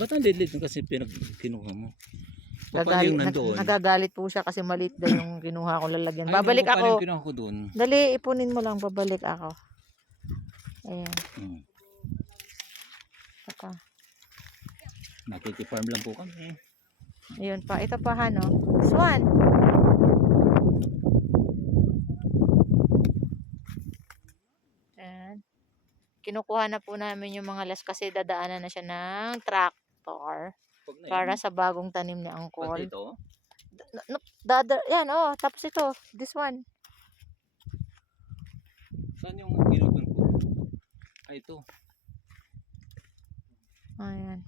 Ba't ang lilit kasi kinuha mo? Paano yung nandoon? Nagagalit po siya kasi maliit daw yung kinuha ko lalagyan. Ay, Babalik paano yung ako. kinuha ko doon? Dali, ipunin mo lang. Babalik ako. Ayan. Ito. Nakikifarm lang po kami. Ayun pa. Ito pa, no? This one. Ayan. Kinukuha na po namin yung mga las kasi dadaanan na siya ng tractor para sa bagong tanim ni Angkol. Pati ito? Yan, oh. Tapos ito. This one. Saan yung kinutun ko? Ay, ito. Ayan.